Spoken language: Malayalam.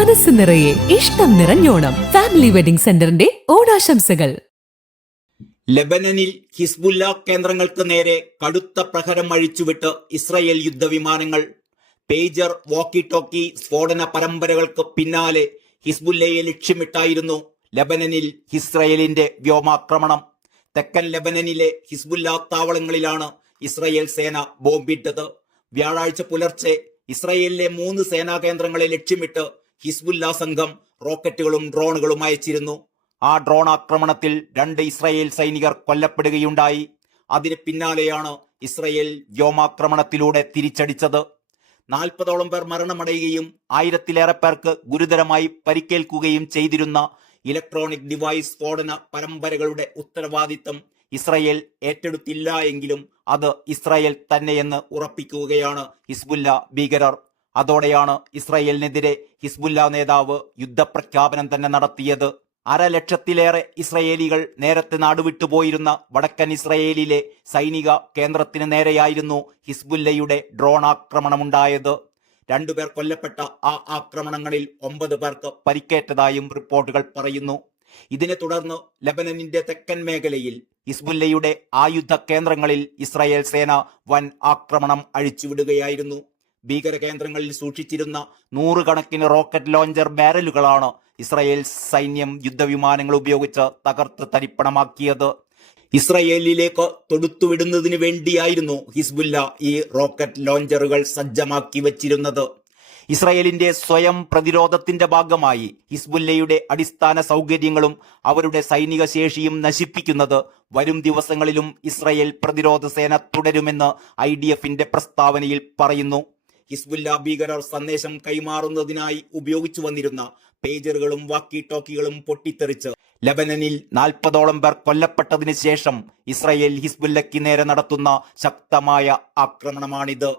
മനസ്സ് നിറയെ ഇഷ്ടം നിറഞ്ഞോണം. ഫാമിലി വെഡിംഗ് സെന്ററിന്റെ ഓണാശംസകൾ. ലെബനനിൽ ഹിസ്ബുല്ല കേന്ദ്രങ്ങൾക്ക് നേരെ കടുത്ത പ്രഹരം അഴിച്ചുവിട്ട് ഇസ്രയേൽ യുദ്ധവിമാനങ്ങൾ. പേജർ വോക്കി ടോക്കി സ്ഫോടന പരമ്പരകൾക്ക് പിന്നാലെ ഹിസ്ബുല്ലയെ ലക്ഷ്യമിട്ടായിരുന്നു ലെബനനിൽ ഇസ്രയേലിന്റെ വ്യോമാക്രമണം. തെക്കൻ ലെബനനിലെ ഹിസ്ബുല്ല താവളങ്ങളിലാണ് ഇസ്രയേൽ സേന ബോംബിട്ടത്. വ്യാഴാഴ്ച പുലർച്ചെ ഇസ്രയേലിലെ മൂന്ന് സേനാ കേന്ദ്രങ്ങളെ ലക്ഷ്യമിട്ട് ഹിസ്ബുല്ല സംഘം റോക്കറ്റുകളും ഡ്രോണുകളും അയച്ചിരുന്നു. ആ ഡ്രോൺ ആക്രമണത്തിൽ രണ്ട് ഇസ്രായേൽ സൈനികർ കൊല്ലപ്പെടുകയുണ്ടായി. അതിന് പിന്നാലെയാണ് ഇസ്രയേൽ വ്യോമാക്രമണത്തിലൂടെ തിരിച്ചടിച്ചത്. നാൽപ്പതോളം പേർ മരണമടയുകയും ആയിരത്തിലേറെ പേർക്ക് ഗുരുതരമായി പരിക്കേൽക്കുകയും ചെയ്തിരുന്ന ഇലക്ട്രോണിക് ഡിവൈസ് സ്ഫോടന പരമ്പരകളുടെ ഉത്തരവാദിത്തം ഇസ്രയേൽ ഏറ്റെടുത്തില്ല എങ്കിലും അത് ഇസ്രായേൽ തന്നെയെന്ന് ഉറപ്പിക്കുകയാണ് ഹിസ്ബുല്ല ഭീകരർ. അതോടെയാണ് ഇസ്രയേലിനെതിരെ ഹിസ്ബുല്ല നേതാവ് യുദ്ധപ്രഖ്യാപനം തന്നെ നടത്തിയത്. അരലക്ഷത്തിലേറെ ഇസ്രയേലികൾ നേരത്തെ നാടുവിട്ടുപോയിരുന്ന വടക്കൻ ഇസ്രയേലിലെ സൈനിക കേന്ദ്രത്തിന് നേരെയായിരുന്നു ഹിസ്ബുല്ലയുടെ ഡ്രോൺ ആക്രമണമുണ്ടായത്. രണ്ടുപേർ കൊല്ലപ്പെട്ട ആ ആക്രമണങ്ങളിൽ ഒമ്പത് പേർക്ക് പരിക്കേറ്റതായും റിപ്പോർട്ടുകൾ പറയുന്നു. ഇതിനെ തുടർന്ന് ലബനനിന്റെ തെക്കൻ മേഖലയിൽ ഹിസ്ബുല്ലയുടെ ആയുധ കേന്ദ്രങ്ങളിൽ ഇസ്രായേൽ സേന വൻ ആക്രമണം അഴിച്ചുവിടുകയായിരുന്നു. ഭീകര കേന്ദ്രങ്ങളിൽ സൂക്ഷിച്ചിരുന്ന നൂറുകണക്കിന് റോക്കറ്റ് ലോഞ്ചർ ബാരലുകളാണ് ഇസ്രയേൽ സൈന്യം യുദ്ധവിമാനങ്ങൾ ഉപയോഗിച്ച് തകർത്ത് തരിപ്പണമാക്കിയത്. ഇസ്രയേലിലേക്ക് തൊടുത്തുവിടുന്നതിന് വേണ്ടിയായിരുന്നു ഹിസ്ബുല്ല ഈ റോക്കറ്റ് ലോഞ്ചറുകൾ സജ്ജമാക്കി വച്ചിരുന്നത്. ഇസ്രയേലിന്റെ സ്വയം പ്രതിരോധത്തിന്റെ ഭാഗമായി ഹിസ്ബുല്ലയുടെ അടിസ്ഥാന സൗകര്യങ്ങളും അവരുടെ സൈനിക ശേഷിയും നശിപ്പിക്കുന്നത് വരും ദിവസങ്ങളിലും ഇസ്രയേൽ പ്രതിരോധ സേന തുടരുമെന്ന് ഐ പ്രസ്താവനയിൽ പറയുന്നു. ഹിസ്ബുല്ല ഭീകരർ സന്ദേശം കൈമാറുന്നതിനായി ഉപയോഗിച്ചു വന്നിരുന്ന പേജറുകളും വാക്കി ടോക്കികളും പൊട്ടിത്തെറിച്ച് ലബനനിൽ നാൽപ്പതോളം പേർ കൊല്ലപ്പെട്ടതിന് ശേഷം ഇസ്രയേൽ ഹിസ്ബുല്ലയ്ക്ക് നേരെ നടത്തുന്ന ശക്തമായ ആക്രമണമാണിത്.